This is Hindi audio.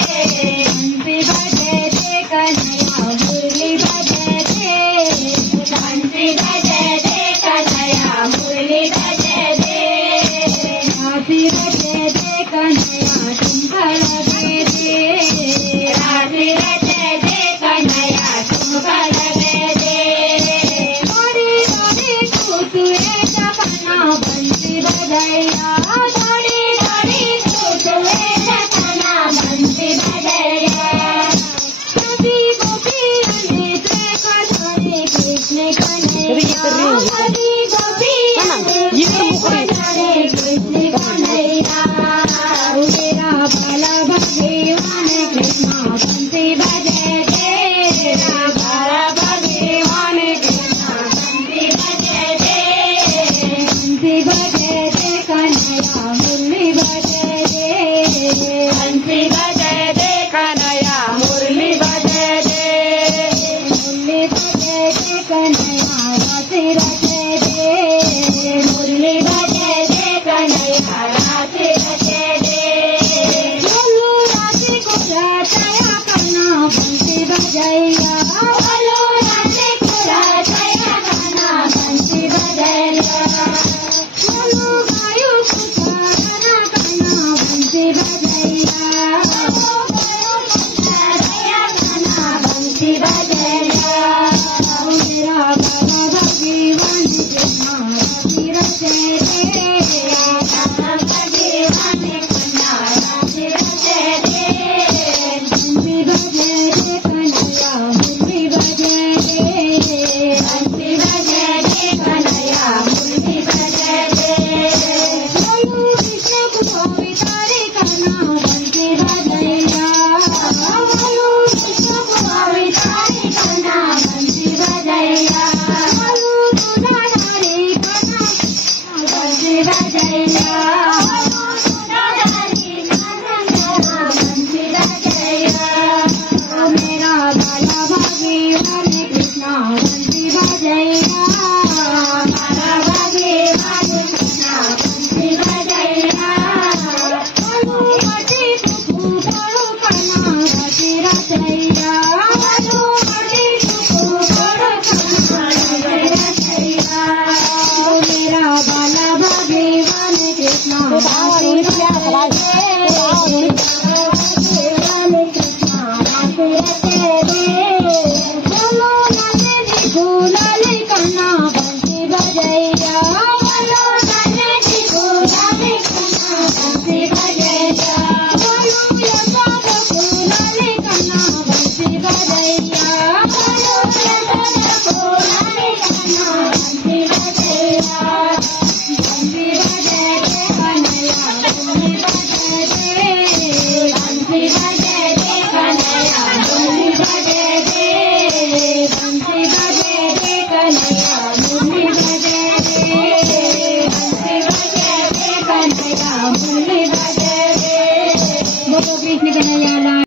बंसी बजे दे कन्हैया मुरली बजे दे, बंसी बजे दे कन्हैया मुरली बजे दे, राशि बजे दे कन्हैया ठुमका लगे दे, राशि बजे दे कन्हैया ठुमका लगे दे, थोड़ी थोड़ी खुशुए जपना बंसी बजैया, थोड़ी थोड़ी खुशुए जपना बंसी बजैया, सभी गोपियों से कन्हैया कृष्ण कन्हैया, सभी गोपियों से कन्हैया कृष्ण कन्हैया, मेरा भला भगवान कृष्ण बंसी बजे दे, मेरा भला भगवान कृष्ण बंसी बजे दे, बंसी बजे दे कन्हैया मुरली बजे दे, बंसी बजे दे कन्हैया मुरली बजे दे, मुरली बजे दे कन्हैया राशि रचे दे, मुरली बजे दे कन्हैया राशि रचे दे, बोलो राशि को रचया करना बंसी बजैया, बोलो राशि को रचया करना बंसी बजैया, बोलो गायों को चराना करना बंसी बजैया, बोलो गायों को चराया करना बंसी बजैया, मेरा बाबा भगवान कृष्ण राशि रचे दे, बाबा भगवान कृष्ण राशि रचे दे, बंसी बजे दे कन्हैया मुरली बजे दे, बंसी बजे दे कन्हैया मुरली बजे दे, बोलो कृष्ण को अवतारी करना बंसी बजैया, बोलो कृष्ण को अवतारी करना बंसी बजैया, बोलो दुलारी करना बंसी बजैया, बोलो दुलारी करना बंसी बजैया, मेरा भला भगवान कृष्ण बंसी बजैया, भला भगवान कृष्ण बंसी बजैया, बोलो मटी टुकु बड़ो करना राशि रचैया, बोलो मटी टुकु बड़ो करना राशि रचैया, मेरा भला भगवान कृष्ण राशि रचे दे, भगवान कृष्ण राशि रचे दे, बोलो नन्हे गुलाली करना बंसी बजैया, बोलो नन्हे गुलाली करना बंसी बजैया, बोलो यशोद गुलाली करना बंसी बजैया, बोलो यशोद गुलाली करना बंसी बजैया, बंसी बजे दे कन्हैया मुरली बजे दे, बंसी बजे दे कन्हैया मुरली बजे दे, बंसी बजे दे कन्हैया मुरली बजे दे।